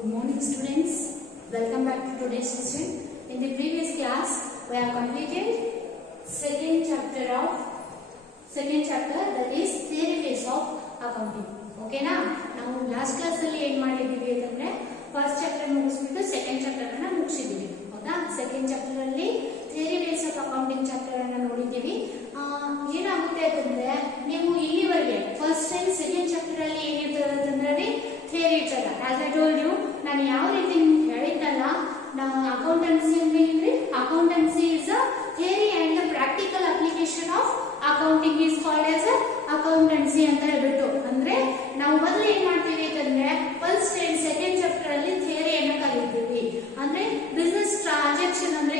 Good morning students. Welcome back to today's session. In the previous class, we have completed second chapter that is theory base of accounting. Okay na? ನಾವು last class ಅಲ್ಲಿ ಏನು ಮಾಡಿದ್ದೀವಿ ಅಂದ್ರೆ first chapter ಮುಗಿಸ್ಬಿಟ್ಟು second chapter ಅನ್ನ ಮುಗಿಸಿದ್ದೀವಿ. ಹೌದಾ? second chapter ಅಲ್ಲಿ theory base of accounting chapter ಅನ್ನ ನೋಡಿದ್ದೀವಿ. ಏನಾಗುತ್ತೆ ಅಂತಂದ್ರೆ ನೀವು ಇಲ್ಲಿವರೆಗೆ first and second chapter ಅಲ್ಲಿ ಏನಿರ್ತದೆ ಅಂತಂದ್ರೆ theory ಇರ್ತದೆ. As I told you, ನಾನು ಯಾವ ರೀತಿ ಹೇಳಿದ್ದಲ್ಲ, ನಾವು accountancy ಅಂದ್ರೆ ಏನ್ರಿ? Accountancy is a theory and the practical application of accounting is called as a accountancy ಅಂತ ಹೇಳ್ಬಿಟ್ಟು. ಅಂದ್ರೆ ನಾವು ಮೊದಲು ಏನ್ ಮಾಡ್ತೀವಿ ಅಂತಂದ್ರೆ ಫಸ್ಟ್ ಅಂಡ್ ಸೆಕೆಂಡ್ ಚಾಪ್ಟರ್ ಅಲ್ಲಿ ಥಿಯರಿ ಅನ್ನು ಕಲಿತೀವಿ. ಅಂದ್ರೆ ಬಿಸಿನೆಸ್ ಟ್ರಾನ್ಸಾಕ್ಷನ್ ಅಂದ್ರೆ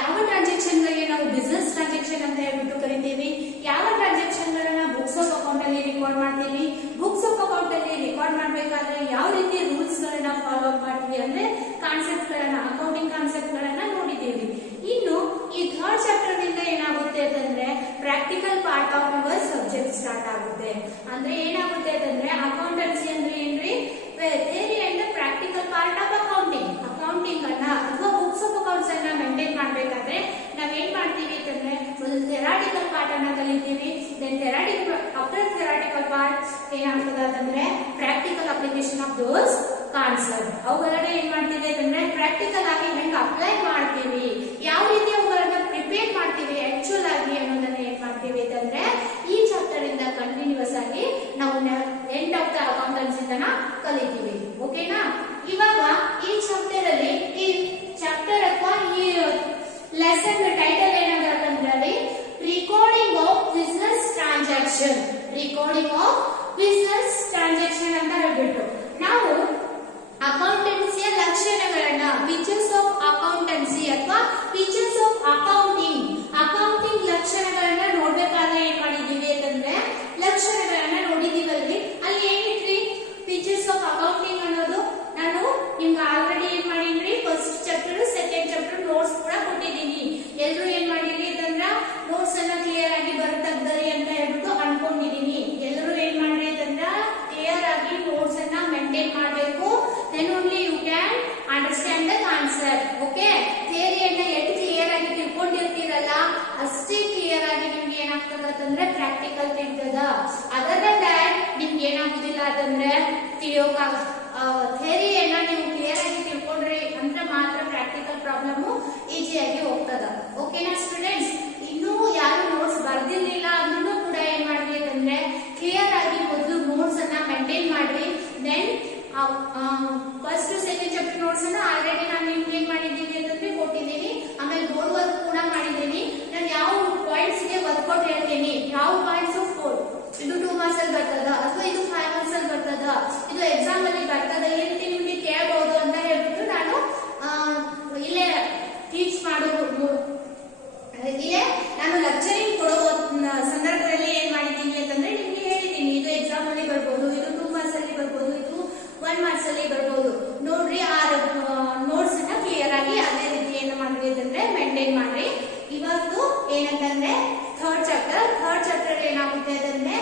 ಯಾವ ಟ್ರಾನ್ಸಾಕ್ಷನ್ ಗಳಿಗೆ ನಾವು ಬಿಸಿನೆಸ್ ಟ್ರಾನ್ಸಾಕ್ಷನ್ ಅಂತ ಹೇಳ್ಬಿಟ್ಟು ಕರಿತೀವಿ. ಯಾವ ಟ್ರಾನ್ಸಾಕ್ಷನ್ ಗಳನ್ನ ಬುಕ್ಸ್ ಆಫ್ ಅಕೌಂಟ್ ಅಲ್ಲಿ ರೆಕಾರ್ಡ್ ಮಾಡ್ತೀವಿ. ಬುಕ್ಸ್ ಆಫ್ ಅಕೌಂಟ್ ಅಲ್ಲಿ ರೆಕಾರ್ಡ್ ಮಾಡ್ಬೇಕಾದ್ರೆ ಯಾವ ರೀತಿ ರೂಲ್ಸ್ ಗಳನ್ನ ಫಾಲೋ ಅಪ್ ಮಾಡ್ತೀವಿ ಅಂದ್ರೆ ಕಾನ್ಸೆಪ್ಟ್ ಗಳನ್ನ, ಅಕೌಂಟಿಂಗ್ ಕಾನ್ಸೆಪ್ಟ್ ಗಳನ್ನ ನೋಡಿದ್ದೀವಿ. ಇನ್ನು ಈ ಥರ್ಡ್ ಚಾಪ್ಟರ್ ನಿಂದ ಏನಾಗುತ್ತೆ ಅಂತಂದ್ರೆ practical part of your subject start ಆಗುತ್ತೆ. ಅಂದ್ರೆ ಏನಾಗುತ್ತೆ ಅಂತಂದ್ರೆ ಅಕೌಂಟೆನ್ಸಿ ಅಂದ್ರೆ ಏನ್ರಿ? Theory and practical part of accounting. Accounting ಅನ್ನ ಅಥವಾ ಬುಕ್ಸ್ ಆಫ್ ಅಕೌಂಟ್ಸ್ ಅನ್ನ ಮೇಂಟೈನ್ ಮಾಡ್ಬೇಕಾದ್ರೆ ನಾವ್ ಏನ್ ಮಾಡ್ತೀವಿ ಅಂತಂದ್ರೆ ಒಂದು ಥೆರಾಟಿಕಲ್ ಪಾರ್ಟ್ ಅನ್ನ ಕಲಿತೀವಿ. ದೆನ್ ಆಫ್ಟರ್ ಥೆರಾಟಿಕಲ್ ಪಾರ್ಟ್ ಏನಾಗ್ತದೆ ಅಂತಂದ್ರೆ practical application of those concept. ಅವುಗಳನ್ನ ಏನ್ ಮಾಡ್ತೀವಿ ಅಂತಂದ್ರೆ ಪ್ರಾಕ್ಟಿಕಲ್ ಆಗಿ ಹೆಂಗ್ ಅಪ್ಲೈ ಮಾಡ್ತೀವಿ, ಯಾವ ರೀತಿ ಅವುಗಳನ್ನ ಪ್ರಿಪೇರ್ ಮಾಡ್ತೀವಿ ಆಕ್ಚುಯಲ್ ಆಗಿ ಅನ್ನೋದನ್ನ ಏನ್ ಮಾಡ್ತೀವಿ ಅಂತಂದ್ರೆ ಈ ಚಾಪ್ಟರ್ ಇಂದ ಕಂಟಿನ್ಯೂಸ್ ಆಗಿ ನಾವು ಎಂಡ್ ಆಫ್ ದ ಅಕೌಂಟೆನ್ಸಿ ತನ ಕಲಿತೀವಿ. ಓಕೆನಾ? ಇವಾಗ ಈ ಚಾಪ್ಟರ್ ಅಲ್ಲಿ ಈ ಚಾಪ್ಟರ್ ಅಥವಾ ಈ ಲೆಸನ್ ಟೈಟಲ್ ಏನಾಗುತ್ತೆ recording of business transaction. Recording of business transaction ಅಂತ ಹೇಳ್ಬಿಟ್ಟು ನಾವು ಅಕೌಂಟೆನ್ಸಿಯ ಲಕ್ಷಣಗಳನ್ನ, ಫೀಚರ್ಸ್ ಆಫ್ ಅಕೌಂಟೆನ್ಸಿ ಅಥವಾ ಫೀಚರ್ಸ್ ಆಫ್ ಅಕೌಂಟಿಂಗ್ ಲಕ್ಷಣಗಳನ್ನ ನೋಡ್ಬೇಕಾದ್ರೆ ಏನ್ ಮಾಡಿದೀವಿ ಅಂತಂದ್ರೆ ಲಕ್ಷಣಗಳನ್ನ ನೋಡಿದೀವಲ್ರಿ. ಅಲ್ಲಿ ಏನಿತ್ರಿ ಫೀಚರ್ಸ್ ಆಫ್ ಅಕೌಂಟಿಂಗ್ ಅನ್ನೋದು ನಾನು ನಿಮ್ಗೆ ಆಲ್ರೆಡಿ ಏನ್ ಮಾಡಿದ್ರಿ first chapter second chapter notes ಕೂಡ ಕೊಟ್ಟಿದ್ದೀನಿ. ಎಲ್ರು ಏನ್ ಮಾಡಿದ್ರಿ ಅಂತಂದ್ರ ನೋಟ್ಸ್ ಅನ್ನ ಕ್ಲಿಯರ್ ಆಗಿ ಬರ್ತಗ್ದರಿ ಅಂತ ಹೇಳ್ಬಿಟ್ಟು ಅನ್ಕೊಂಡಿದೀನಿ. ಎಲ್ಲರೂ ಏನ್ ಮಾಡ್ರಿ ಅಂತಂದ್ರ ಕ್ಲಿಯರ್ ಆಗಿ ನೋಟ್ಸ್ ಅನ್ನ ಮೇಂಟೈನ್ ಮಾಡಬೇಕು. Then only you can understand the concept. Okay? ಥಿಯರಿಯನ್ನ ಎಷ್ಟು ಕ್ಲಿಯರ್ ಆಗಿ ತಿಳ್ಕೊಂಡಿರ್ತೀರಲ್ಲ ಅಷ್ಟೇ ಕ್ಲಿಯರ್ ಆಗಿ ನಿಮ್ಗೆ ಏನಾಗ್ತದ ಅಂತಂದ್ರೆ ಪ್ರಾಕ್ಟಿಕಲ್ ತಿಳಿತದ. ಅದರ್ ದನ್ ದಟ್ ನಿಮ್ಗೆ ಏನಾಗುದಿಲ್ಲ ಅಂತಂದ್ರೆ ತಿಳಿಯೋಕಾಗ ಥಿಯರಿಯನ್ನ ನೀವು ಕ್ಲಿಯರ್ ಆಗಿ ತಿಳ್ಕೊಂಡ್ರಿ ಅಂದ್ರೆ ಮಾತ್ರ ಪ್ರಾಕ್ಟಿಕಲ್ ಪ್ರಾಬ್ಲಮ್ ಈಸಿಯಾಗಿ ಹೋಗ್ತದ. ಓಕೆನಾ ಸ್ಟೂಡೆಂಟ್ಸ್? ಇನ್ನೂ ಯಾರು ನೋಟ್ಸ್ ಬರ್ದಿರ್ಲಿಲ್ಲ ಅಂದ್ರೂ ಕೂಡ ಏನ್ ಮಾಡ್ರಿ ಅಂತಂದ್ರೆ ಕ್ಲಿಯರ್ ಆಗಿ ಮೊದಲು ನೋಟ್ಸ್ ಅನ್ನ ಮೇಂಟೈನ್ ಮಾಡ್ರಿ. Then first second chapter notes ಅನ್ನ ಆಲ್ರೆಡಿ ನಾನು ನಿಮ್ಗೆ ಏನ್ ಮಾಡಿದ್ದೀನಿ ಅಂತಂದ್ರೆ ಕೊಟ್ಟಿದ್ದೀನಿ. ಆಮೇಲೆ ಬೋರ್ಡ್ ವರ್ಕ್ ಕೂಡ ಮಾಡಿದ್ದೀನಿ. ನಾನು ಯಾವ ಪಾಯಿಂಟ್ಸ್ ಗೆ ವರ್ಕೌಟ್ ಹೇಳ್ತೀನಿ, ಯಾವ ಪಾಯಿಂಟ್ಸ್ ಇದು 2 ಮಾರ್ಕ್ಸ್ ಅಲ್ಲಿ ಬರ್ತದ ಅಥವಾ ಇದು 5 ಮಾರ್ಕ್ಸ್ ಅಲ್ಲಿ ಬರ್ತದ, ಇದು ಎಕ್ಸಾಮ್ ಅಲ್ಲಿ ಬರ್ತದ, ಈ ರೀತಿ ನಿಮ್ಗೆ ಕೇಳಬಹುದು ಅಂತ ಹೇಳ್ಬಿಟ್ಟು ನಾನು ಇಲ್ಲೇ ಟೀಚ್ ಮಾಡೋದು, ಇಲ್ಲೇ ನಾನು ಲೆಕ್ಚರಿಂಗ್ ಕೊಡೋ ಸಂದರ್ಭದಲ್ಲಿ ಏನ್ ಮಾಡಿದ್ದೀನಿ ಅಂತಂದ್ರೆ ನಿಮ್ಗೆ ಹೇಳಿದ್ದೀನಿ ಇದು ಎಕ್ಸಾಮ್ ಅಲ್ಲಿ ಬರ್ಬೋದು, ಇದು 2 ಮಾರ್ಕ್ಸ್ ಅಲ್ಲಿ ಬರ್ಬೋದು, ಇದು 1 ಮಾರ್ಕ್ಸ್ ಅಲ್ಲಿ ಬರ್ಬೋದು. ನೋಡ್ರಿ ಆ ನೋಟ್ಸ್ ಅನ್ನ ಕ್ಲಿಯರ್ ಆಗಿ ಅದೇ ರೀತಿ ಏನ್ ಮಾಡ್ರಿ ಅಂತಂದ್ರೆ ಮೇಂಟೈನ್ ಮಾಡ್ರಿ. ಇವತ್ತು ಏನಂತಂದ್ರೆ ಥರ್ಡ್ ಚಾಪ್ಟರ್ ಏನಾಗುತ್ತೆ ಅಂತಂದ್ರೆ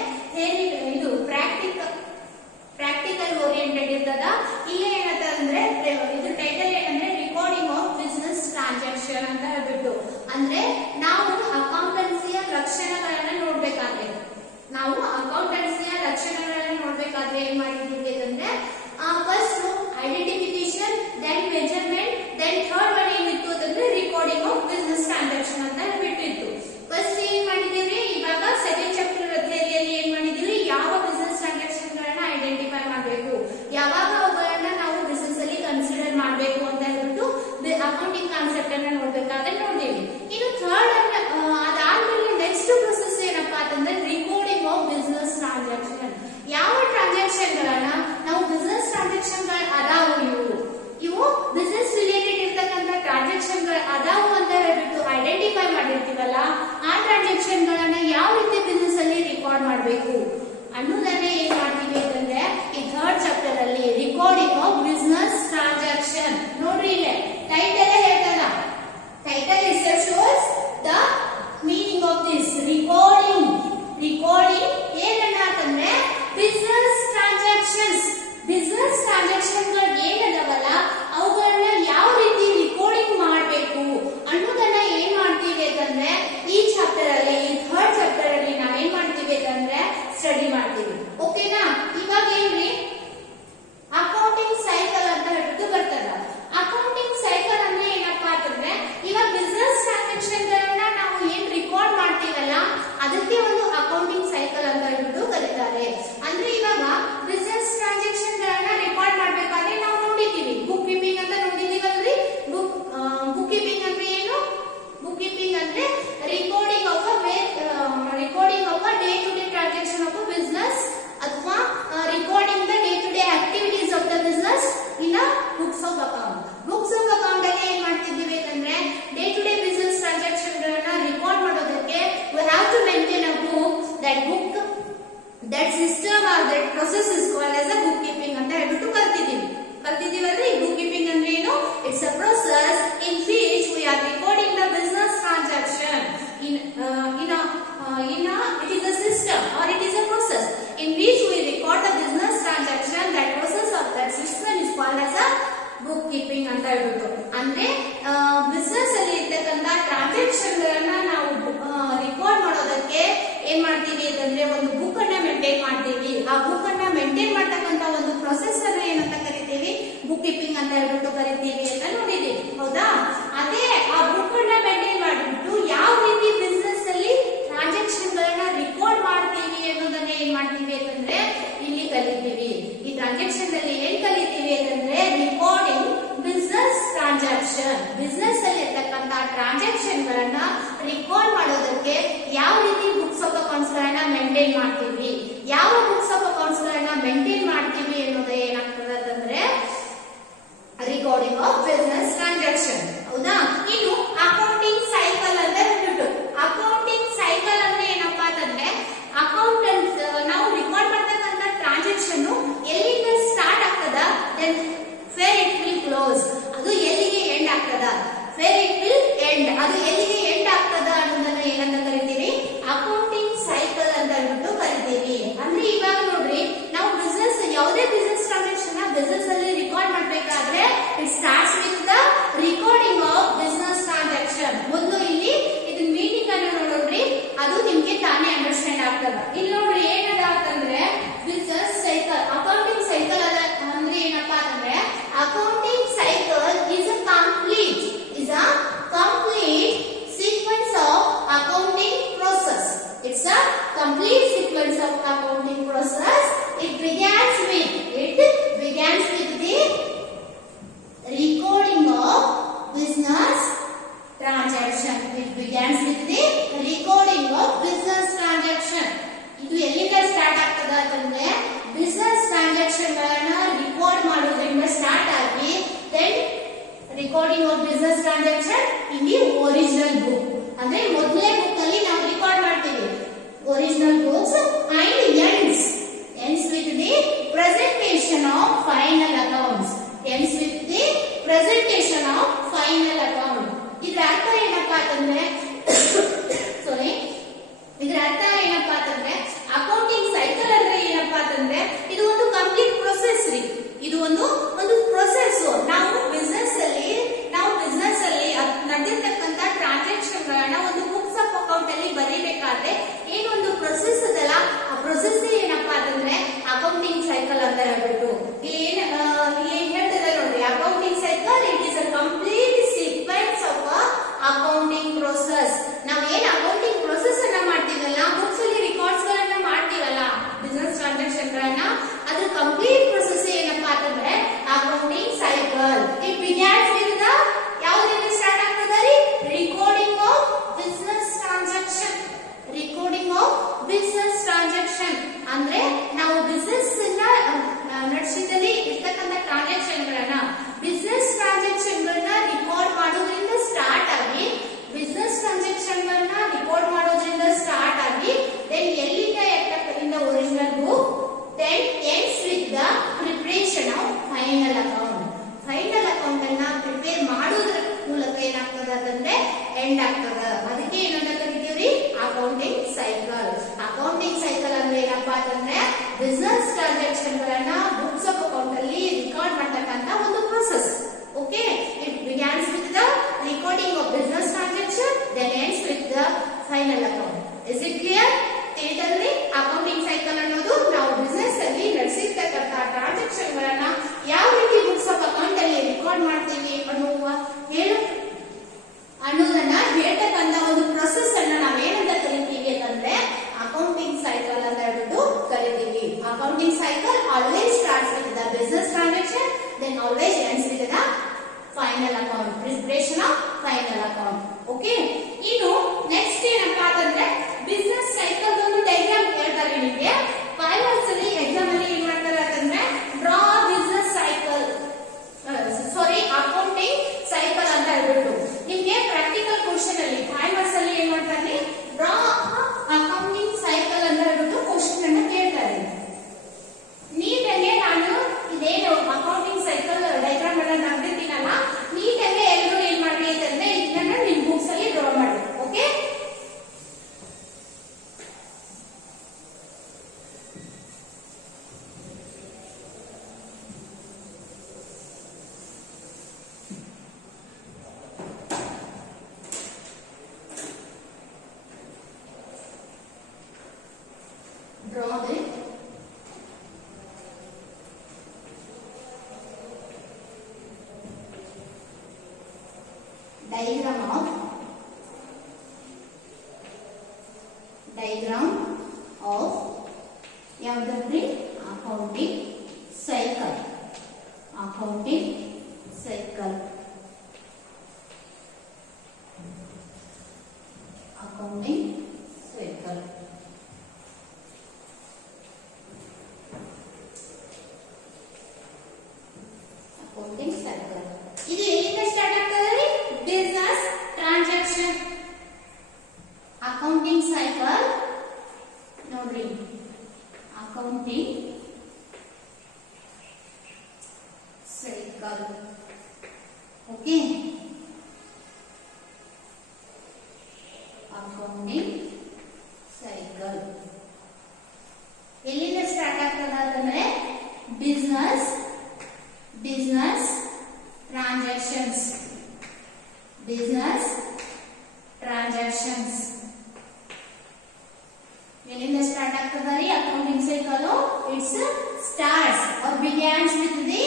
ಇದು ಪ್ರಾಕ್ಟಿಕಲ್ ಓರಿಯೆಂಟೆಡ್ ಇರ್ತದ. ಇಲ್ಲೇ ಏನಂತಂದ್ರೆ ಇದು ಟೈಟಲ್ ಏನಂದ್ರೆ ರಿಕಾರ್ಡಿಂಗ್ ಆಫ್ ಬಿಸಿನೆಸ್ ಟ್ರಾನ್ಸಾಕ್ಷನ್ ಅಂತ ಹೇಳ್ಬಿಟ್ಟು. ಅಂದ್ರೆ ನಾವು ಅಕೌಂಟೆನ್ಸಿಯ ಲಕ್ಷಣಗಳನ್ನ ನೋಡ್ಬೇಕಾದ್ರೆ ಏನ್ ಮಾಡಿದ್ದೀವಿ ಅಂತಂದ್ರೆ first identification, then measurement, then third one ಏನಿತ್ತು ಅಂತಂದ್ರೆ ರಿಕಾರ್ಡಿಂಗ್ ಆಫ್ ಬಿಸಿನೆಸ್ ಟ್ರಾನ್ಸಾಕ್ಷನ್ ಅಂತ ಹೇಳ್ಬಿಟ್ಟಿತ್ತು. ಫಸ್ಟ್ ಏನ್ ಮಾಡಿದೀವಿ, ಇವಾಗ ಸೆಕೆಂಡ್ ಚಾಪ್ಟರ್ ಥಿಯರಿಯಲ್ಲಿ ಏನ್ ಮಾಡಿದೀವಿ, ಯಾವ ಬಿಸಿನೆಸ್ ಟ್ರಾನ್ಸಾಕ್ಷನ್ ಗಳನ್ನ ಐಡೆಂಟಿಫೈ ಮಾಡಬೇಕು, ಯಾವಾಗ ಅವುಗಳನ್ನ ನಾವು ಬಿಸಿನೆಸ್ ಅಲ್ಲಿ ಕನ್ಸಿಡರ್ ಮಾಡಬೇಕು ಅಂತ ಹೇಳ್ಬಿಟ್ಟು ಅಕೌಂಟಿಂಗ್ ಕಾನ್ಸೆಪ್ಟ್ ಅನ್ನ ನೋಡ್ಬೇಕಾದ್ರೆ ನೋಡಿದೀವಿ. ಇನ್ನು ಥರ್ಡ್ ಅದಾದ್ಮೇಲೆ ನೆಕ್ಸ್ಟ್ ಪ್ರೊಸೆಸ್ ಏನಪ್ಪಾ ಅಂತಂದ್ರೆ ರಿಕಾರ್ಡಿಂಗ್ ಆಫ್ ಬಿಸಿನೆಸ್ ಟ್ರಾನ್ಸಾಕ್ಷನ್. ಯಾವ ಟ್ರಾನ್ಸಾಕ್ಷನ್ ಗಳನ್ನ that system or that process is called as a book keeping ಅಂತ ಹೇಳ್ಬಿಟ್ಟು ಕಲ್ತಿದೀವಲ್ರಿ. ಬುಕ್ ಕೀಪಿಂಗ್ ಅಂದ್ರೆ ಏನು? It's a process in which we are recording the business transaction it is a system or it is a process in which we record the business transaction. That process of that system is called as a book keeping ಅಂತ ಹೇಳ್ಬಿಟ್ಟು. ಅಂದ್ರೆ business ಅಲ್ಲಿ ಇರ್ತಕ್ಕಂತ transaction ಗಳನ್ನ ನಾವು record ಮಾಡೋದಕ್ಕೆ ಏನ್ ಮಾಡ್ತೀವಿ ಅಂತಂದ್ರೆ ಒಂದು ಬುಕ್ ಅನ್ನ ಮೇಂಟೈನ್ ಮಾಡ್ತೀವಿ. ಆ ಬುಕ್ ಅನ್ನ ಮೇಂಟೈನ್ ಮಾಡ್ತಕ್ಕಂತ ಒಂದು ಪ್ರೊಸೆಸ್ ಅನ್ನ ಏನಂತ ಕರಿತೀವಿ? ಬುಕ್ ಕೀಪಿಂಗ್ ಅಂತ ಹೇಳ್ಬಿಟ್ಟು ಕರಿತೀವಿ ಅಂತ ನೋಡಿದೀವಿ, ಹೌದಾ? ಅದೇ ಆ ಬುಕ್ ಅನ್ನ ಮೇಂಟೈನ್ ಮಾಡ್ಬಿಟ್ಟು ಯಾವ ರೀತಿ ಬಿಸಿನೆಸ್ ಅಲ್ಲಿ ಟ್ರಾನ್ಸಾಕ್ಷನ್ ಗಳನ್ನ ರೆಕಾರ್ಡ್ ಮಾಡ್ತೀವಿ ಅನ್ನೋದನ್ನ ಏನ್ ಮಾಡ್ತೀವಿ ಅಂತಂದ್ರೆ ಇಲ್ಲಿ ಕಲಿತೀವಿ. ಈ ಟ್ರಾನ್ಸಾಕ್ಷನ್ ಅಲ್ಲಿ ಏನ್ ಕಲಿತೀವಿ ಅಂತಂದ್ರೆ ರೆಕಾರ್ಡಿಂಗ್ ಬಿಸಿನೆಸ್ ಟ್ರಾನ್ಸಾಕ್ಷನ್. ಬಿಸಿನೆಸ್ ಅಲ್ಲಿ ಇರ್ತಕ್ಕಂತ ಟ್ರಾನ್ಸಾಕ್ಷನ್ ಗಳನ್ನ ರೆಕಾರ್ಡ್ ಮಾಡೋದಕ್ಕೆ ಯಾವ ರೀತಿ ಬುಕ್ಸ್ ಆಫ್ ಅಕೌಂಟ್ಸ್ ಗಳನ್ನ ಮೇಂಟೈನ್ ಮಾಡ್ತೀವಿ, ಯಾವ ಬುಕ್ಸ್ ಆಫ್ ಅಕೌಂಟ್ಸ್ ಗಳನ್ನ ಮೇಂಟೈನ್ ಮಾಡ್ತೀವಿ ಅನ್ನೋದು ಏನಾಗ್ತದೆ ಅಂತಂದ್ರೆ ರೆಕಾರ್ಡಿಂಗ್ ಆಫ್ ಬಿಸಿನೆಸ್ ಟ್ರಾನ್ಸಾಕ್ಷನ್, ಹೌದಾ? ಇನ್ನು ಅಕೌಂಟಿಂಗ್ ಸೈಕಲ್ ಅಂತ ಹೇಳ್ಬಿಟ್ಟು, ಅಕೌಂಟಿಂಗ್ ಸೈಕಲ್ ಅಂದ್ರೆ ಏನಪ್ಪಾ ಅಂತಂದ್ರೆ ಅಕೌಂಟೆಂಟ್ ನಾವು ರೆಕಾರ್ಡ್ ಮಾಡ್ತಕ್ಕಂತ ಟ್ರಾನ್ಸಾಕ್ಷನ್ ಎಲ್ಲಿಂದ ಸ್ಟಾರ್ಟ್ ಆಗ್ತದ, then where it will close, ಅದು ಎಲ್ಲಿಗೆ ಎಂಡ್ ಆಗ್ತದ, ವೇರ್ ಇಟ್ ವಿಲ್ ಎಂಡ್, ಅದು ಎಲ್ಲಿಗೆ ಎಂಡ್ ಆಗ್ತದ ಅನ್ನೋದನ್ನ ಏನಂತ ಕರಿತೀವಿ? ಅಕೌಂಟಿಂಗ್ ಸೈಕಲ್ ಅಂತ ಹೇಳ್ಬಿಟ್ಟು ಕರಿತೀವಿ. ಅಂದ್ರೆ ಇವಾಗ ನೋಡ್ರಿ, ನಾವು ಬಿಸಿನೆಸ್ ಯಾವುದೇ ಬಿಸಿನೆಸ್ ಟ್ರಾನ್ಸಾಕ್ಷನ್ ಬಿಸಿನೆಸ್ ಅಲ್ಲಿ ರೆಕಾರ್ಡ್ ಮಾಡ್ಬೇಕಾದ್ರೆ it starts with the recording of business transaction. ಮೊದಲು ಇಲ್ಲಿ ಇದು ಮೀನಿಂಗ್ ಅನ್ನು ನೋಡ್ರಿ, ಅದು ನಿಮ್ಗೆ ತಾನೇ ಅಂಡರ್ಸ್ಟ್ಯಾಂಡ್ ಆಗ್ತದ. ಇಲ್ಲಿ ನೋಡ್ರಿ ಏನದ ಅಂತಂದ್ರೆ ಬಿಸಿನೆಸ್ ಸೈಕಲ್, ಅಕೌಂಟಿಂಗ್ ಸೈಕಲ್ ಅದ ಅಂದ್ರೆ ಏನಪ್ಪಾ ಅಂತಂದ್ರೆ accounting cycle is a complete sequence of accounting process. It's a complete sequence of accounting process. It begins with the recording of business transaction. It begins with the recording of business transaction. ಇದು ಎಲ್ಲಿಂದ start ಆಗ್ತದ ಅಂತಂದ್ರೆ business transaction ಗಳನ್ನ record ಮಾಡೋದ್ರಿಂದ start ಆಗಿ then recording of business transaction in the original book. ಅಂದ್ರೆ ಮೊದಲನೇ book ಅಲ್ಲಿ ನಾವು ರೆಕಾರ್ಡ್ ಮಾಡ್ತೀವಿ original books and ends with the presentation of final accounts. Ends with the presentation of final account. ಇದರ ಅರ್ಥ ಏನಪ್ಪಾ ಅಂತಂದ್ರೆ ಅಕೌಂಟಿಂಗ್ ಸೈಕಲ್ ಅಂದ್ರೆ ಏನಪ್ಪಾ ಅಂತಂದ್ರೆ ಇದು ಒಂದು ಕಂಪ್ಲೀಟ್ ಪ್ರೊಸೆಸ್ ರೀ. ಇದು ಒಂದು ಪ್ರೊಸೆಸ್. ನಾವು ಬಿಸಿನೆಸ್ ಅಲ್ಲಿ ನಡೆದಿರ್ತಕ್ಕಂತ ಟ್ರಾನ್ಸಾಕ್ಷನ್ ಗಳನ್ನ ಒಂದು ಬುಕ್ಸ್ ಆಫ್ ಅಕೌಂಟ್ ಅಲ್ಲಿ ಬರೀಬೇಕಾದ್ರೆ ಏನೊಂದು ಪ್ರೊಸೆಸ್ ಅದಲ್ಲ, ಆ ಪ್ರೊಸೆಸ್ ಏನಪ್ಪಾ ಅಂತಂದ್ರೆ ಅಕೌಂಟಿಂಗ್ ಸೈಕಲ್ ಅಂತ ಹೇಳ್ಬಿಟ್ಟು ಇಲ್ಲಿ ಏನ್ ಹೇಳ್ತಿದ್ದಾರೆ ನೋಡ್ರಿ, accounting cycle it is a complete sequence of accounting process. ನಾವ್ ಏನ್ ಅಕೌಂಟಿಂಗ್ ಪ್ರೊಸೆಸ್ ಅನ್ನ ಮಾಡ್ತೀವಲ್ಲ, ಬುಕ್ಸ್ ಅಲ್ಲಿ ರೆಕಾರ್ಡ್ಸ್ ಗಳನ್ನ ಮಾಡ್ತೀವಲ್ಲ ಬಿಸಿನೆಸ್ ಟ್ರಾನ್ಸಾಕ್ಷನ್ ಗಳನ್ನ, ಅದ್ರ ಕಂಪ್ಲೀಟ್ ಪ್ರೊಸೆಸ್ ಏನಪ್ಪಾ ಅಂತಂದ್ರೆ accounting cycle. It begins with the ಯಾವ್ದ್ರಿಂದ ಸ್ಟಾರ್ಟ್ ಆಗ್ತದೆ ರೀ? Recording of business transaction. Recording of business transaction ಅಂದ್ರೆ ನಾವು ಬಿಸಿನೆಸ್ ನಡೆಸಿದಲ್ಲಿ ಇರ್ತಕ್ಕಂಥ ಟ್ರಾನ್ಸಾಕ್ಷನ್ ಗಳನ್ನ ಬಿಸಿನೆಸ್ ಟ್ರಾನ್ಸಾಕ್ಷನ್ ಗಳನ್ನ ರೆಕಾರ್ಡ್ ಮಾಡೋದ್ರಿಂದ ಸ್ಟಾರ್ಟ್ ಆಗಿ ದೆನ್ ಎಲ್ಲಿಂದ ಎತ್ತಕ್ಕದಿಂದ original book then ends with the preparation of final account. Final account ಅನ್ನ ಪ್ರಿಪೇರ್ ಮಾಡೋದ್ರ ಮೂಲಕ ಏನಾಗ್ತದ ಅಂತಂದ್ರೆ ಎಂಡ್ ಆಗ್ತದ. ಅದಕ್ಕೆ ಏನಂತ ಕರಿತೀವಿ? Accounting cycle. ಅಕೌಂಟಿಂಗ್ ಸೈಕಲ್ ಅಂದ್ರೆ ಏನಪ್ಪಾ ಅಂತಂದ್ರೆ ಬಿಸಿನೆಸ್ ಟ್ರಾನ್ಸಾಕ್ಷನ್ ಗಳನ್ನ ಬುಕ್ಸ್ ಆಫ್ ಅಕೌಂಟ್ ಅಲ್ಲಿ ರೆಕಾರ್ಡ್ ಮಾಡ್ತಕ್ಕಂತ ಒಂದು process. Okay, it begins with the recording of business transaction then ends with the final account. Is it clear? ತಿಳಿದಲ್ರಿ? ಅಕೌಂಟಿಂಗ್ ಸೈಕಲ್ ಅನ್ನೋದು ನಾವು ಬಿಸಿನೆಸ್ ಅಲ್ಲಿ ನಡೆಸಿರ್ತಕ್ಕಂತ ಟ್ರಾನ್ಸಾಕ್ಷನ್ ಗಳನ್ನ ಯಾವ ರೀತಿ ಬುಕ್ಸ್ ಆಫ್ ಅಕೌಂಟ್ ಅಲ್ಲಿ ರೆಕಾರ್ಡ್ ಮಾಡ್ತೀವಿ ಅನ್ನೋದನ್ನ ಹೇಳ್ತಕ್ಕಂತ ಒಂದು ಪ್ರೊಸೆಸ್ ಅನ್ನ ನಾವೇನಂತ ಕರಿತೀವಿ ಅಂತಂದ್ರೆ ಅಕೌಂಟಿಂಗ್ ಸೈಕಲ್ ಅಂತ ಹೇಳ್ಬಿಟ್ಟು ಕರಿತೀವಿ. Accounting cycle always starts with the business transaction then always ends with the final account, preparation of final account. Okay, ಇನ್ನು ನೆಕ್ಸ್ಟ್ ಏನಪ್ಪಾ ಅಂತಂದ್ರೆ ಬಿಸಿನೆಸ್ ಸೈಕಲ್ ಒಂದು ಡಯಾಗ್ರಾಮ್ ಹೇಳ್ತಾರೆ ನಿಮಗೆ. ಫೈನಾನ್ಸ್ ಅಲ್ಲಿ ಎಕ್ಸಾಮ್ ಅಲ್ಲಿ ಏನ್ ಮಾಡ್ತಾರೆ ಅಂತಂದ್ರೆ ಡ್ರಾ ಬಿಸಿನೆಸ್ ಸೈಕಲ್, ಸಾರಿ ಅಕೌಂಟಿಂಗ್ ಸೈಕಲ್ ಅಂತ ಹೇಳ್ಬಿಟ್ಟು ನಿಮ್ಗೆ ಪ್ರಾಕ್ಟಿಕಲ್ ಕ್ವಶನ್ ಅಲ್ಲಿ ಫೈನಾನ್ಸ್ ಅಲ್ಲಿ ಏನ್ ಮಾಡ್ತಾರೆ ಡ್ರಾ ಅಕೌಂಟಿಂಗ್ ಸೈಕಲ್ ಅಂತ ಹೇಳ್ಬಿಟ್ಟು ಕ್ವಶನ್ ಅನ್ನ ಕೇಳ್ತಾರೆ. accounting cycle, accounting cycle, accounting cycle. Accounting cycle. ಇದು ಎಲ್ಲಿಂದ ಸ್ಟಾರ್ಟ್ ಆಗ್ತದೆ? Business transaction. ಅಕೌಂಟಿಂಗ್ ಸೈಕಲ್ ನೋಡ್ರಿ, accounting cycle. Okay, accounting cycle ಎಲ್ಲಿಂದ ಸ್ಟಾರ್ಟ್ ಆಗ್ತದ ಅಂತಂದ್ರೆ ಬಿಸಿನೆಸ್ ಟ್ರಾನ್ಸಾಕ್ಷನ್ಸ್, ಬಿಸಿನೆಸ್ ಟ್ರಾನ್ಸಾಕ್ಷನ್ಸ್ ಎಲ್ಲಿಂದ ಸ್ಟಾರ್ಟ್ ಆಗ್ತದ ರೀ? Accounting cycle it's starts or begins with the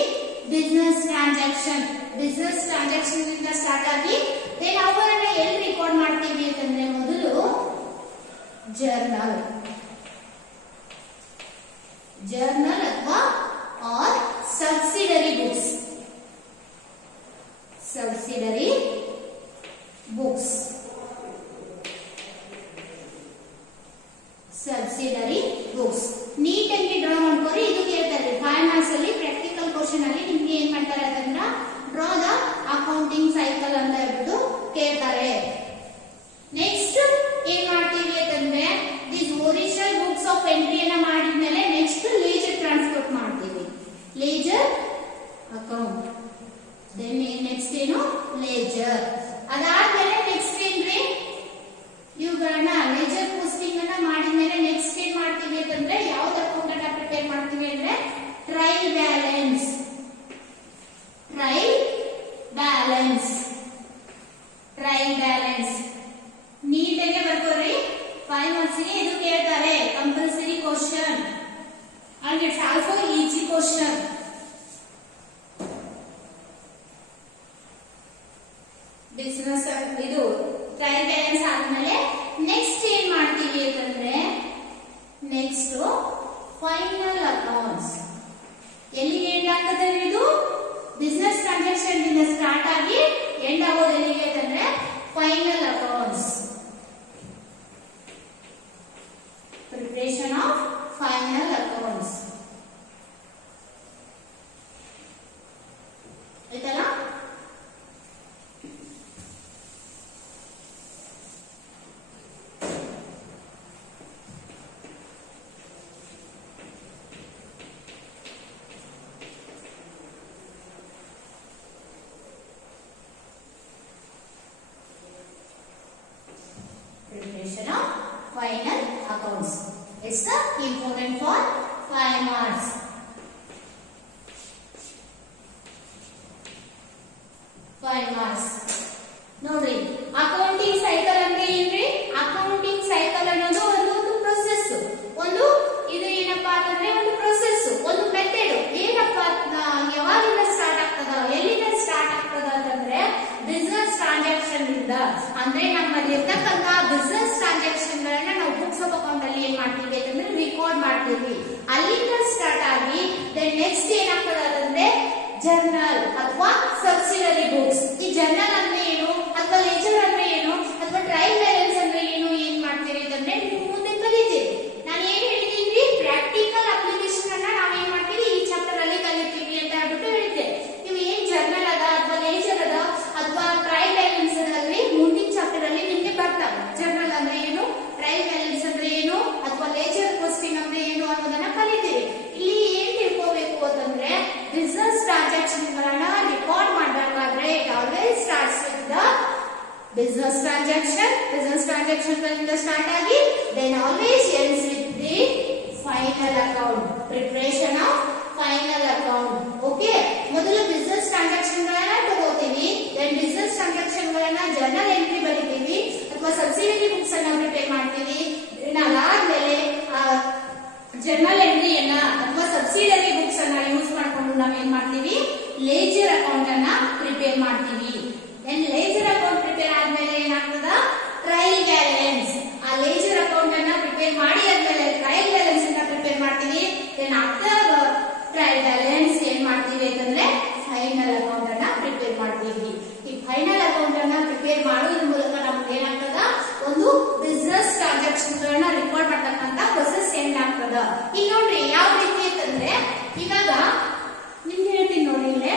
business transaction. business transaction ಇಂದ ಸ್ಟಾರ್ಟ್ ಆಗಿ then ಅವರನ್ನ ಎಲ್ಲಿ ರೆಕಾರ್ಡ್ ಮಾಡ್ತೀವಿ ಅಂತಂದ್ರೆ ಮೊದಲು ಜರ್ನಲ್ ಅಥವಾ or subsidiary books, ನೀಟಾಗಿ ಡ್ರಾ ಮಾಡ್ಕೋರಿ. ಇದು ಕೇಳ್ತಾರೆ 5 ಮಾರ್ಕ್ಸ್ ಅಲ್ಲಿ ಪ್ರಾಕ್ಟಿಕಲ್ ಕ್ವೆಶ್ಚನ್ ಅಲ್ಲಿ ನಿಮ್ಗೆ ಏನ್ ಮಾಡ್ತಾರೆ ಅಂತಂದ್ರೆ ಡ್ರಾ ದ ಅಕೌಂಟಿಂಗ್ ಸೈಕಲ್ ಅಂತ ಹೇಳ್ಬಿಟ್ಟು ಕೇಳ್ತಾರೆ. ನೆಕ್ಸ್ಟ್ ಏನ್ ಮಾಡ್ತೀವಿ ಅಂತಂದ್ರೆ ದಿಸ್ ಒರಿಜಿನಲ್ ಬುಕ್ಸ್ ಆಫ್ ಎಂಟ್ರಿಯನ್ನ ಮಾಡಿದ್ಮೇಲೆ ನೆಕ್ಸ್ಟ್ ಲೇಜರ್ ಟ್ರಾನ್ಸ್ಪೋರ್ಟ್ ಮಾಡ್ತೀವಿ, ಲೇಜರ್ ಅಕೌಂಟ್. ದೆನ್ ನೆಕ್ಸ್ಟ್ ಏನು ಲೇಜರ್. ಅದಾದ್ಮೇಲೆ ನೆಕ್ಸ್ಟ್ ಏನ್ರಿ ಇವುಗಳನ್ನ ಲೇಜರ್ ಪೋಸ್ಟಿಂಗ್ ಅನ್ನ ಮಾಡಿದ್ಮೇಲೆ ನೆಕ್ಸ್ಟ್ ಏನ್ ಮಾಡ್ತೀವಿ ಅಂತಂದ್ರೆ ಯಾವ್ದು ಅಕೌಂಟ್ ಅನ್ನ ಪ್ರಿಪೇರ್ ಮಾಡ್ತೀವಿ ಅಂದ್ರೆ ಟ್ರಯಲ್ ಬ್ಯಾಲೆನ್ಸ್ ನೀಟಾಗಿ ಬರ್ಕೋರಿ. 5 ಮಾರ್ಕ್ಸ್ ಗೆ ಇದು ಕೇಳ್ತಾರೆ, compulsory question and it's also easy question. Business ಇದು ಟ್ರಯಲ್ ಬ್ಯಾಲೆನ್ಸ್ ಆದ್ಮೇಲೆ ನೆಕ್ಸ್ಟ್ ಏನ್ ಮಾಡ್ತೀವಿ ಅಂತಂದ್ರೆ ನೆಕ್ಸ್ಟ್ ಫೈನಲ್ ಅಕೌಂಟ್ಸ್. ಎಲ್ಲಿಗೆ ಎಂಡ್ ಆಗ್ತದೆ ಇದು? ಬಿಸಿನೆಸ್ ಟ್ರಾನ್ಸಾಕ್ಷನ್ ಇಂದ ಸ್ಟಾರ್ಟ್ ಆಗಿ ಎಂಡ್ ಆಗೋದು ಎಲ್ಲಿಗೆ ಅಂತಂದ್ರೆ final accounts. Preparation of final accounts ಆಯ್ತಲ್ಲ? Preparation of final accounts. It's the important for 5 marks. ನೋಡ್ರಿ, ಅಕೌಂಟಿಂಗ್ ಸೈಕಲ್ ಅಂದ್ರೆ ಏನ್ರಿ? ಅಕೌಂಟಿಂಗ್ ಸೈಕಲ್ ಅನ್ನೋದು ಒಂದು ಪ್ರೊಸೆಸ್, ಒಂದು ಇದು ಏನಪ್ಪಾ ಅಂತಂದ್ರೆ ಒಂದು ಪ್ರೊಸೆಸ್, ಒಂದು ಮೆಥಡ್. ಏನಪ್ಪಾ ಯಾವಾಗಿಂದ ಸ್ಟಾರ್ಟ್ ಆಗ್ತದ, ಎಲ್ಲಿಂದ ಸ್ಟಾರ್ಟ್ ಆಗ್ತದ ಅಂತಂದ್ರೆ ಬಿಸಿನೆಸ್ ಟ್ರಾನ್ಸಾಕ್ಷನ್ ಇಂದ. ಅಂದ್ರೆ ನಮ್ಮಲ್ಲಿ ಇರ್ತಕ್ಕಂತ ಬಿಸಿನೆಸ್ ಟ್ರಾನ್ಸಾಕ್ಷನ್ ಗಳನ್ನ ನಾವು ಬುಕ್ಸ್ ಆಫ್ ಅಕೌಂಟ್ ಅಲ್ಲಿ ಏನ್ ಮಾಡ್ತೀವಿ ಅಂತಂದ್ರೆ ರೆಕಾರ್ಡ್ ಮಾಡ್ತೀವಿ. ಅಲ್ಲಿಂದ ಸ್ಟಾರ್ಟ್ ಆಗಿ ನೆಕ್ಸ್ಟ್ ಏನಾಗ್ತದ ಅಂತಂದ್ರೆ ಜರ್ನಲ್ ಅಥವಾ ಸಬ್ಸಿಡರಿ ಬುಕ್ಸ್. ಈ ಜರ್ನಲ್ ಅಂದ್ರೆ ಏನು ಅಥವಾ ಲೆಜರ್ ಅಂದ್ರೆ ಏನು ಅಥವಾ ಟ್ರಯಲ್ ಬ್ಯಾಲೆನ್ಸ್ ಅಂದ್ರೆ ಏನು ಏನ್ ಮಾಡ್ತೀವಿ ಅಂತಂದ್ರೆ ನೀವು ಮುಂದೆ ಕಲಿತೀವಿ. ನಾನು ಏನ್ ಹೇಳಿದೀನಿ, ಪ್ರಾಕ್ಟಿಕಲ್ ಅಪ್ಲಿಕೇಶನ್ ಅನ್ನ ನಾವ್ ಏನ್ ಮಾಡ್ತೀವಿ ಈ ಚಾಪ್ಟರ್ ಅಲ್ಲಿ ಕಲಿತೀವಿ ಅಂತ ಹೇಳ್ಬಿಟ್ಟು ಹೇಳಿದ್ದೆ. ನೀವು ಏನ್ ಜರ್ನಲ್ ಅದ ಅಥವಾ ಲೇಜರ್ ಅದ ಅಥವಾ ಟ್ರಯಲ್ ಬ್ಯಾಲೆನ್ಸ್ ಅದಲ್ಲಿ ಮುಂದಿನ ಚಾಪ್ಟರ್ ಅಲ್ಲಿ ನಿಮ್ಗೆ ಬರ್ತಾವೆ. ಜರ್ನಲ್ ಅಂದ್ರೆ ಏನು, ಟ್ರಯಲ್ ಬ್ಯಾಲೆನ್ಸ್ ಅಂದ್ರೆ ಏನು ಅಥವಾ ಲೇಜರ್ ಪೋಸ್ಟಿಂಗ್ ಅಂದ್ರೆ ಏನು ಅನ್ನೋದನ್ನ ಕಲಿತೀವಿ. ಇಲ್ಲಿ ಏನ್ ತಿಳ್ಕೋಬೇಕು ಅಂತಂದ್ರೆ ಬಿಸಿನೆಸ್ ಟ್ರಾನ್ಸಾಕ್ಷನ್ ಗಳನ್ನ ರೆಕಾರ್ಡ್ ಮಾಡಬೇಕಾದ್ರೆ it always starts with the business transaction ಗಳಿಂದ ಸ್ಟಾರ್ಟ್ ಆಗಿ then always ends with the final account, preparation of final account. Okay, ಮೊದಲು ಬಿಸಿನೆಸ್ ಟ್ರಾನ್ಸಾಕ್ಷನ್ ಗಳನ್ನ ತಗೋತೀವಿ, ದೆನ್ ಬಿಸಿನೆಸ್ ಟ್ರಾನ್ಸಾಕ್ಷನ್ ಗಳನ್ನ ಜರ್ನಲ್ ಎಂಟ್ರಿ ಬರೀತೀವಿ ಅಥವಾ ಸಬ್ಸಿಡರಿ ಬುಕ್ಸ್ ಅನ್ನ ಪ್ರಿಪೇರ್ ಮಾಡ್ತೀವಿ. ಅದಾದ್ಮೇಲೆ ಜರ್ನಲ್ ಎಂಟ್ರಿಯನ್ನ ಅಥವಾ ಸಬ್ಸಿಡರಿ ಬುಕ್ಸ್ ಅನ್ನ ಯೂಸ್ ಮಾಡ್ಕೊಂಡು ನಾವೇನ್ ಮಾಡ್ತೀವಿ ಲೇಜರ್ ಅಕೌಂಟ್ ಅನ್ನ ಪ್ರಿಪೇರ್ ಮಾಡ್ತೀವಿ. ಲೇಜರ್ ಅಕೌಂಟ್ ಪ್ರಿಪೇರ್ ಆದ್ಮೇಲೆ ಏನಾಗ್ತದ ಟ್ರಯಲ್ ಬ್ಯಾಲೆನ್ಸ್. ಆ ಲೇಜರ್ ಅಕೌಂಟ್ ಅನ್ನ ಪ್ರಿಪೇರ್ ಮಾಡಿ ಆದ್ಮೇಲೆ ಟ್ರಯಲ್ ಬ್ಯಾಲೆನ್ಸ್ ಅನ್ನ ಪ್ರಿಪೇರ್ ಮಾಡ್ತೀವಿ. ಟ್ರಯಲ್ ಬ್ಯಾಲೆನ್ಸ್ ಏನ್ ಮಾಡ್ತೀವಿ ಅಂತಂದ್ರೆ ಫೈನಲ್ ಅಕೌಂಟ್ ಅನ್ನ ಪ್ರಿಪೇರ್ ಮಾಡ್ತೀವಿ. ಈ ಫೈನಲ್ ಅಕೌಂಟ್ ಅನ್ನ ಪ್ರಿಪೇರ್ ಮಾಡೋದ್ರ ಮೂಲಕ ನಮ್ಗೆ ಏನಾಗ್ತದ, ಒಂದು ಬಿಸ್ನೆಸ್ ಟ್ರಾನ್ಸಾಕ್ಷನ್ ಗಳನ್ನ ರೆಕಾರ್ಡ್ ಮಾಡ್ತಕ್ಕಂತ ಪ್ರೊಸೆಸ್ ಎಂಡ್ ಆಗ್ತದ. ಈಗ ನೋಡ್ರಿ ಯಾವ ರೀತಿ ಅಂತಂದ್ರೆ, ಇವಾಗ ನಿಮ್ಗೆ ಹೇಳ್ತೀನಿ ನೋಡಿ, ಇಲ್ಲೇ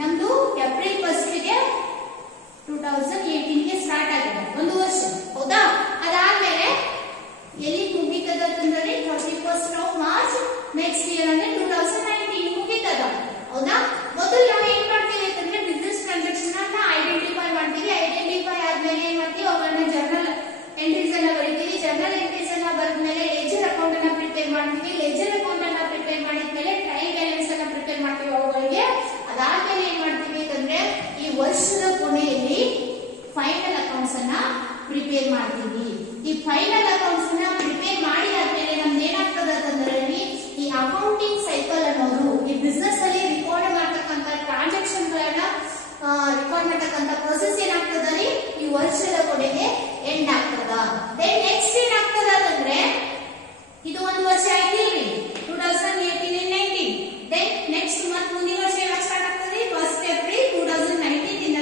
ನಮ್ದು ಏಪ್ರಿಲ್ 1 ಗೆ 2018 ಗೆ ಸ್ಟಾರ್ಟ್ ಆಗಿದೆ, ಒಂದು ವರ್ಷ ಹೌದಾ. ಅದಾದ್ಮೇಲೆ ಎಲ್ಲಿ ಮುಗಿತದ ಅಂತಂದ್ರೆ 31st of March next year ಅಂದ್ರೆ 2019 ಮುಗಿತದ ಹೌದಾ. ಮೊದಲು ನಾವು ಏನ್ ಮಾಡ್ತೀವಿ ಅಂತಂದ್ರೆ ಬಿಸ್ನೆಸ್ ಟ್ರಾನ್ಸಾಕ್ಷನ್ ಅನ್ನ ಐಡೆಂಟಿಫೈ ಮಾಡ್ತೀವಿ. ಐಡೆಂಟಿಫೈ ಆದ್ಮೇಲೆ ಏನ್ ಮಾಡ್ತೀವಿ, ಅವುಗಳನ್ನ ಜರ್ನಲ್ ಎಂಟ್ರೀಸ್ ಅನ್ನ ಬರೀತೀವಿ. ಜರ್ನಲ್ ಎಂಟ್ರೀಸ್ ಅನ್ನ ಬರೆದ್ಮೇಲೆ ಲೆಜರ್ ಅಕೌಂಟ್ ಅನ್ನ ಪ್ರಿಪೇರ್ ಮಾಡ್ತೀವಿ. ಲೆಜರ್ ಅಕೌಂಟ್ ಅನ್ನ ಪ್ರಿಪೇರ್ ಮಾಡಿದ್ಮೇಲೆ ಟ್ರಯಲ್ ಬ್ಯಾಲೆನ್ಸ್ ಅನ್ನ ಪ್ರಿಪೇರ್ ಮಾಡ್ತೀವಿ ಅವುಗಳಿಗೆ. ಅದಾದ್ಮೇಲೆ ಏನ್ ಮಾಡ್ತೀವಿ ಅಂತಂದ್ರೆ ಈ ವರ್ಷದ ಕೊನೆಯಲ್ಲಿ ಫೈನಲ್ ಅಕೌಂಟ್ಸ್ ಅನ್ನ ಪ್ರಿಪೇರ್ ಮಾಡ್ತೀವಿ. ಈ ಫೈನಲ್ ಅಕೌಂಟ್ಸ್ ಅನ್ನ ಪ್ರಿಪೇರ್ ಮಾಡಿ ಆದ್ಮೇಲೆ ನಮ್ದು ಏನಾಗ್ತದೆ ಅಂತಂದ್ರೆ, ಈ ಅಕೌಂಟಿಂಗ್ ಸೈಕಲ್ ಅನ್ನೋದು ಈ ಬಿಸ್ನೆಸ್ ಅಲ್ಲಿ ರಿಕಾರ್ಡ್ ಮಾಡ್ತಕ್ಕಂತ ಟ್ರಾನ್ಸಾಕ್ಷನ್ ಗಳನ್ನ ರಿಕಾರ್ಡ್ ಮಾಡ್ತಕ್ಕಂತ ಪ್ರೊಸೆಸ್ ಏನಾಗ್ತದೆ, ಈ ವರ್ಷದ ಕೊನೆಗೆ ಎಂಡ್ ಆಗ್ತದ. ದೆನ್ ನೆಕ್ಸ್ಟ್ ಏನಾಗ್ತದ ಅಂತಂದ್ರೆ, ಇದು ಒಂದು ವರ್ಷ ಆಯ್ತಿಲ್ರಿ 2018-19. ದೆನ್ ನೆಕ್ಸ್ಟ್ ಮತ್ತೆ ಮುಂದಿನ ವರ್ಷ ಯಾವಾಗ ಸ್ಟಾರ್ಟ್ ಆಗ್ತದೆ, 1st April 2019 ಇಂದ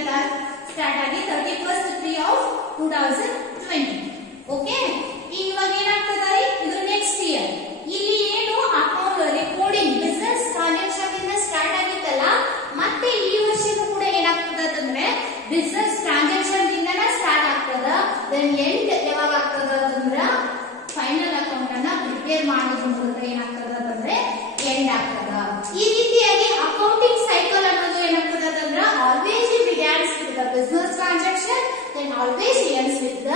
ಸ್ಟಾರ್ಟ್ ಆಗಿ 31st of 2020. ಓಕೆ, ಇವಾಗ ಏನಾಗ್ತದೆ, ಇದು ನೆಕ್ಸ್ಟ್ ಇಯರ್. ಇಲ್ಲಿ ಏನು ಅಕೌಂಟ್ ರೆಕಾರ್ಡಿಂಗ್ ಬಿಸ್ನೆಸ್ ಟ್ರಾನ್ಸಾಕ್ಷನ್ ಇಂದ ಸ್ಟಾರ್ಟ್ ಆಗಿತ್ತಲ್ಲ, ಮತ್ತೆ ಈ ವರ್ಷಕ್ಕೂ ಕೂಡ ಏನಾಗ್ತದೆ ಅಂತಂದ್ರೆ ಬಿಸ್ನೆಸ್ ಟ್ರಾನ್ಸಾಕ್ಷನ್ ಇಂದನೇ ಸ್ಟಾರ್ಟ್ ಆಗ್ತದ. ದೆನ್ ಎಂಡ್ ಯಾವಾಗ ಆಗ್ತದ ಅಂತಂದ್ರೆ ಫೈನಲ್ ಅಕೌಂಟ್ ಅನ್ನ ಪ್ರಿಪೇರ್ ಮಾಡೋದ್ರ ಮೂಲಕ ಏನಾಗ್ತದ ಅಂತಂದ್ರೆ ಎಂಡ್ ಆಗ್ತದ. ಈ ರೀತಿಯಾಗಿ ಅಕೌಂಟಿಂಗ್ ಸೈಕಲ್ ಅನ್ನೋದು ಏನಾಗ್ತದ ಅಂತಂದ್ರೆ always it begins with the business transaction, then always ends with the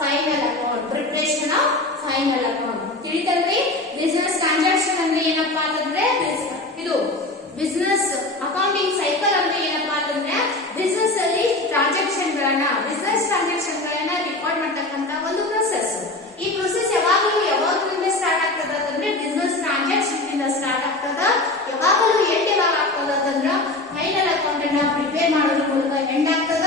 final account, preparation of final account. ತಿಳಿತಲ್ರಿ? ಬಿಸ್ನೆಸ್ ಟ್ರಾನ್ಸಾಕ್ಷನ್ ಅಂದ್ರೆ ಏನಪ್ಪಾ ಅಂತಂದ್ರೆ, ಇದು ಬಿಸ್ನೆಸ್ ಅಕೌಂಟಿಂಗ್ ಸೈಕಲ್ ಅಂದ್ರೆ ಏನಪ್ಪಾ ಅಂತಂದ್ರೆ ಬಿಸ್ನೆಸ್ ಅಲ್ಲಿ ಟ್ರಾನ್ಸಾಕ್ಷನ್ ಗಳನ್ನ ರೆಕಾರ್ಡ್ ಮಾಡ್ತಕ್ಕಂತ ಒಂದು ಪ್ರೊಸೆಸ್. ಈ ಪ್ರೊಸೆಸ್ ಯಾವಾಗಲೂ ಸ್ಟಾರ್ಟ್ ಆಗ್ತದ ಅಂತಂದ್ರೆ ಬಿಸ್ನೆಸ್ ಟ್ರಾನ್ಸಾಕ್ಷನ್ ಇಂದ ಸ್ಟಾರ್ಟ್ ಆಗ್ತದ. ಯಾವಾಗಲೂ ಎಂಡ್ ಯಾವಾಗ ಆಗ್ತದ ಅಂತಂದ್ರೆ ಫೈನಲ್ ಅಕೌಂಟ್ ಅನ್ನ ಪ್ರಿಪೇರ್ ಮಾಡೋದ್ರ ಮೂಲಕ ಎಂಡ್ ಆಗ್ತದ.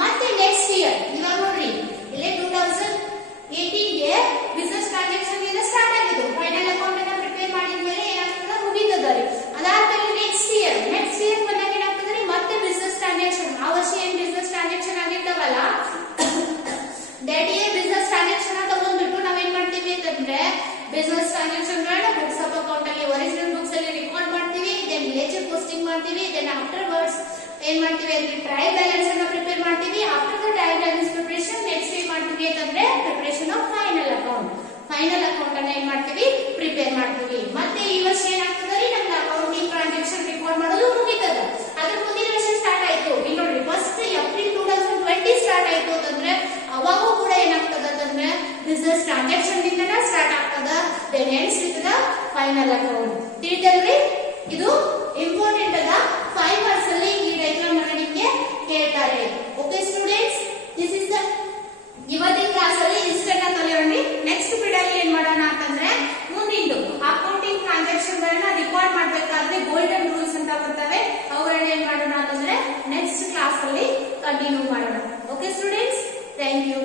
ಮತ್ತೆ ನೆಕ್ಸ್ಟ್ ಇಯರ್ ಇವಾಗ ನೋಡ್ರಿ, ಇಲ್ಲೇ 2018 ಗೆ ಬಿಸ್ನೆಸ್ ಟ್ರಾನ್ಸಾಕ್ಷನ್ ಇಂದ ಸ್ಟಾರ್ಟ್ ಆಗಿದ್ದು. ಫೈನಲ್ ಅಕೌಂಟ್ ಅನ್ನ ಪ್ರಿಪೇರ್ ಮಾಡಿದ್ಮೇಲೆ ಏನಾಗ್ತದ, ಮುಗಿತದ ರೀ. ಅದಾದ್ಮೇಲೆ ನೆಕ್ಸ್ಟ್ ಇಯರ್ ಬಂದಾಗ ಏನಾಗ್ತದ್ರಿ, ಮತ್ತೆ ಬಿಸ್ನೆಸ್ ಟ್ರಾನ್ಸಾಕ್ಷನ್ ಆ ವರ್ಷ ಏನ್ ಬಿಸ್ನೆಸ್ ಟ್ರಾನ್ಸಾಕ್ಷನ್ ಆಗಿರ್ತಾವಲ್ಲ ದಟ್ ಇಯರ್ ಬಿಸ್ನೆಸ್ ಟ್ರಾನ್ಸಾಕ್ಷನ್ ತಗೊಂಡ್ಬಿಟ್ಟು ನಾವೇನ್ ಮಾಡ್ತೀವಿ ಅಂತಂದ್ರೆ ಬಿಸ್ನೆಸ್ ಟ್ರಾನ್ಸಾಕ್ಷನ್ ಗಳನ್ನ ಬುಕ್ಸ್ ಆಫ್ ಅಕೌಂಟ್ ಅಲ್ಲಿ ಒರಿಜಿನಲ್ ಬುಕ್ಸ್ ಅಲ್ಲಿ ರೆಕಾರ್ಡ್ ಮಾಡ್ತೀವಿ. ದೆನ್ ಲೆಜರ್ ಪೋಸ್ಟಿಂಗ್ ಮಾಡ್ತೀವಿ. ದೆನ್ ಆಫ್ಟರ್ ವರ್ಡ್ಸ್ ಏನ್ ಮಾಡ್ತೀವಿ ಅಂದ್ರೆ ಟ್ರಯಲ್ ಬ್ಯಾಲೆನ್ಸ್ ಅನ್ನ ಪ್ರಿಪೇರ್ ಮಾಡ್ತೀವಿ. After the trial balance preparation next ಏನ್ ಮಾಡ್ತೀವಿ ಅಂತಂದ್ರೆ preparation of final account. Final account ಅನ್ನ ಏನ್ ಮಾಡ್ತೀವಿ, ಪ್ರಿಪೇರ್ ಮಾಡ್ತೀವಿ. ಮತ್ತೆ ಈ ವರ್ಷ ಏನಾಗ್ತದೆ, ನಮ್ದು ಅಕೌಂಟಿಂಗ್ ಟ್ರಾನ್ಸಾಕ್ಷನ್ ರೆಕಾರ್ಡ್ ಮಾಡೋದು ಮುಗಿತದ. ಅದ್ರ ಮುಂದಿನ ವರ್ಷ ಸ್ಟಾರ್ಟ್ ಆಯ್ತು. ಇಲ್ಲಿ ನೋಡ್ರಿ 1st April 2020 ಸ್ಟಾರ್ಟ್ ಆಯ್ತು ಅಂತಂದ್ರೆ ಅವಾಗೂ ಕೂಡ ಏನಾಗ್ತದ ಅಂತಂದ್ರೆ ಬಿಸ್ನೆಸ್ ಟ್ರಾನ್ಸಾಕ್ಷನ್ ಇಂದನೇ ಸ್ಟಾರ್ಟ್ ಆಗ್ತದ. Then ends with the final account. ತಿಳಿತಲ್ರಿ? ಇದು ಇಂಪಾರ್ಟೆಂಟ್ ಅದ. 5 ಮಾರ್ಕ್ಸ್ ಅಲ್ಲಿ ಈ ಡಯಾಗ್ರಾಮ್ ಅನ್ನ ನಿಮಗೆ ಕೇಳ್ತಾರೆ. Okay students, this is the ಇವತ್ತಿನ ಕ್ಲಾಸ್ ಅಲ್ಲಿ ಇಷ್ಟನ್ನ ಕಲಿಯೋಣ. ನೆಕ್ಸ್ಟ್ ಪೀರಿಯಡ್ ಏನ್ ಮಾಡೋಣ ಅಂತಂದ್ರೆ ಮುಂದಿಂದು ಅಕೌಂಟಿಂಗ್ ಟ್ರಾನ್ಸಾಕ್ಷನ್ ಗಳನ್ನ ರೆಕಾರ್ಡ್ ಮಾಡ್ಬೇಕಾದ್ರೆ ಗೋಲ್ಡನ್ ರೂಲ್ಸ್ ಅಂತ ಬರ್ತವೆ, ಅವುಗಳನ್ನ ಏನ್ ಮಾಡೋಣ ಅಂತಂದ್ರೆ ನೆಕ್ಸ್ಟ್ ಕ್ಲಾಸ್ ಅಲ್ಲಿ ಕಂಟಿನ್ಯೂ ಮಾಡೋಣ. Okay students, thank you.